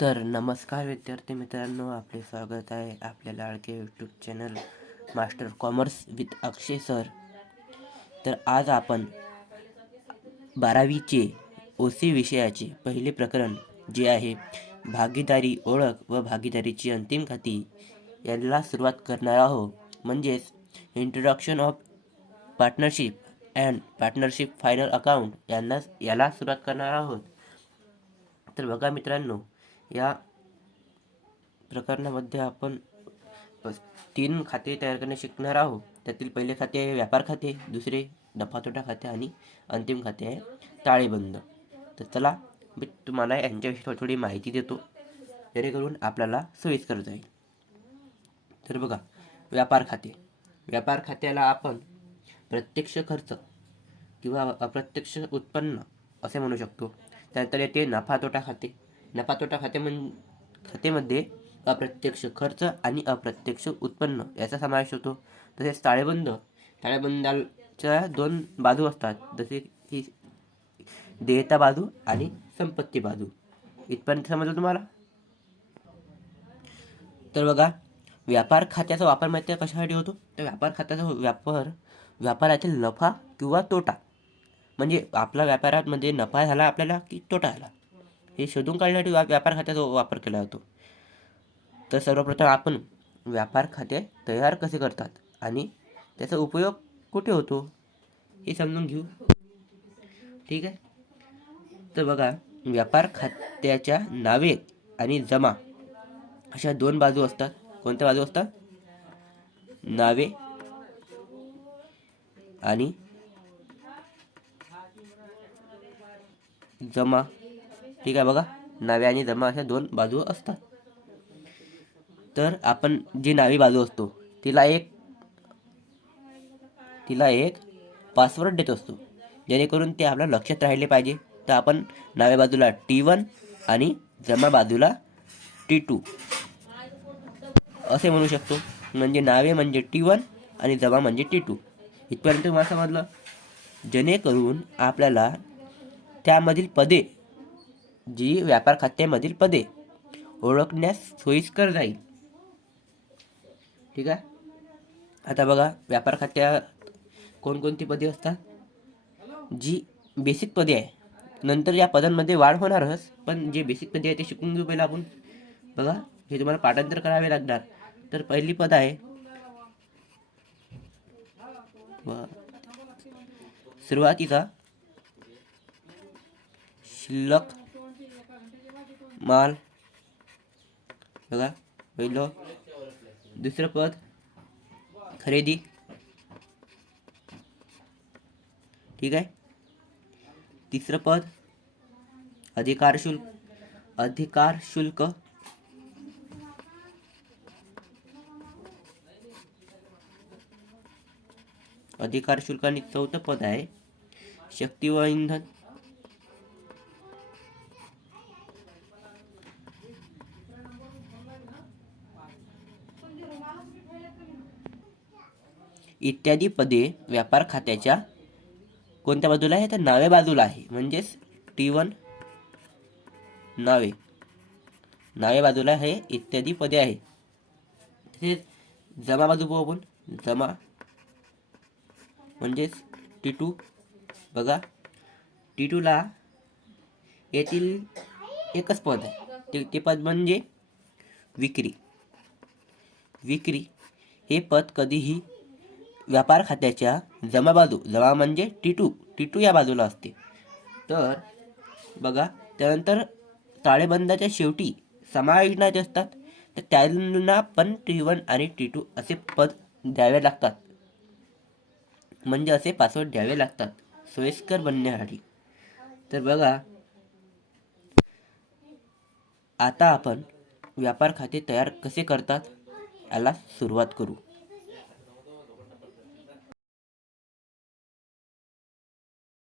तर नमस्कार विद्यार्थी मित्रांनो आपले स्वागत आहे आपल्या लाडके YouTube channel master commerce with Akshay sir तर आज आपण बारावीचे ओ सी विषयाचे पहिले प्रकरण जे आहे भागीदारी ओळख व भागीदारीची अंतिम खाती याला सुरुवात करणार आहोत. म्हणजेच introduction of partnership and partnership final account यांना याला सुरुवात करणार आहोत. तर बघा मित्रांनो या प्रकरणामध्ये आपण तीन खाते तयार करणे शिकणार आहोत. त्यातील पहिले खाते आहे व्यापार खाते दुसरे नफातोटा खाते आणि अंतिम खाते आहे ताळेबंद. तर चला मी तुम्हाला यांच्याविषयी थोडी थोडी माहिती देतो जेणेकरून आपल्याला सोयीस्कर जाईल. तर बघा व्यापार खाते. व्यापार खात्याला आपण प्रत्यक्ष खर्च किंवा अप्रत्यक्ष उत्पन्न असे म्हणू शकतो. त्यानंतर येते नफा तोटा खाते. नफा तोटा खाते म्हण अप्रत्यक्ष खर्च आणि अप्रत्यक्ष उत्पन्न याचा समावेश होतो. तसेच ताळेबंद ताळेबंदाच्या दोन बाजू असतात. जसे की देयता बाजू आणि संपत्ती बाजू. इथपर्यंत समजलं तुम्हाला? तर बघा व्यापार खात्याचा वापर माहिती कशासाठी होतो? तर व्यापार खात्याचा व्यापार व्यापारातील नफा किंवा तोटा. म्हणजे आपला व्यापारामध्ये नफा झाला आपल्याला की तोटा झाला? हे शोधून काढण्यासाठी व्या- व्यापार खात्याचा वापर केला जातो. तर सर्वप्रथम आपण व्यापार खाते तयार कसे करतात आणि त्याचा उपयोग कुठे होतो हे समजून घेऊ. ठीक आहे? तर बघा व्यापार खात्याच्या नावे आणि जमा अशा दोन बाजू असतात. कोणत्या बाजू असतात? नावे आणि जमा. ठीक आहे बघा. नावे आणि जमा अशा दोन बाजू असतात. तर आपण जी नावी बाजू असतो तिला एक तिला एक पासवर्ड देत असतो. जेणेकरून ते आपल्या लक्षात राहिले पाहिजे. तर आपण नाव्या बाजूला टी वन आणि जमा बाजूला टी टू असे म्हणू शकतो. म्हणजे नावे म्हणजे टी वन आणि जमा म्हणजे टी टू इथपर्यंत तुम्हाला समजलं? जेणेकरून आपल्याला त्यामधील पदे जी व्यापार खात्यामधील पदे ओळखण्यास सोयीस्कर जाईल. ठीक आहे? आता बघा व्यापार खात्यात कोणकोणती पदे असतात? जी बेसिक पदे आहे. नंतर या पदांमध्ये वाढ होणारच पण जे बेसिक पदे आहे ते शिकून घेऊ पहिलं आपण. बघा हे तुम्हाला पाठांतर करावे लागणार. तर पहिली पद आहे. सुरुवातीचा. शिल्लक. माल बघा पहिलं दुसरं पद, खरेदी। ठीक आहे तिसरं पद, अधिकार शुल्क। अधिकार शुल्क। अधिकार शुल्क आणि चौथं पद आहे, शक्ती व इंधन। इत्यादी पदे व्यापार खात्याच्या कोणत्या बाजूला आहे? तर नावे बाजूला आहे. म्हणजेच टी वन नावे. नावे बाजूला हे इत्यादी पदे आहे तसेच जमा बाजू पाहू आपण. जमा म्हणजेच टी टू बघा. टी टूला येथील एकच पद आहे. ते ते पद म्हणजे विक्री. विक्री हे पद कधीही व्यापार खात्याच्या जमा बाजू जमा म्हणजे टी टू टी टू या बाजूला असते. तर बघा त्यानंतर ताळेबंदाच्या शेवटी समायोजनाचे असतात. तर त्यांना पण टी वन आणि टी टू असे पद द्यावे लागतात. म्हणजे असे पासवर्ड द्यावे लागतात. सोयीस्कर बनण्यासाठी. तर बघा आता आपण व्यापार खाते तयार कसे करतात याला सुरुवात करू.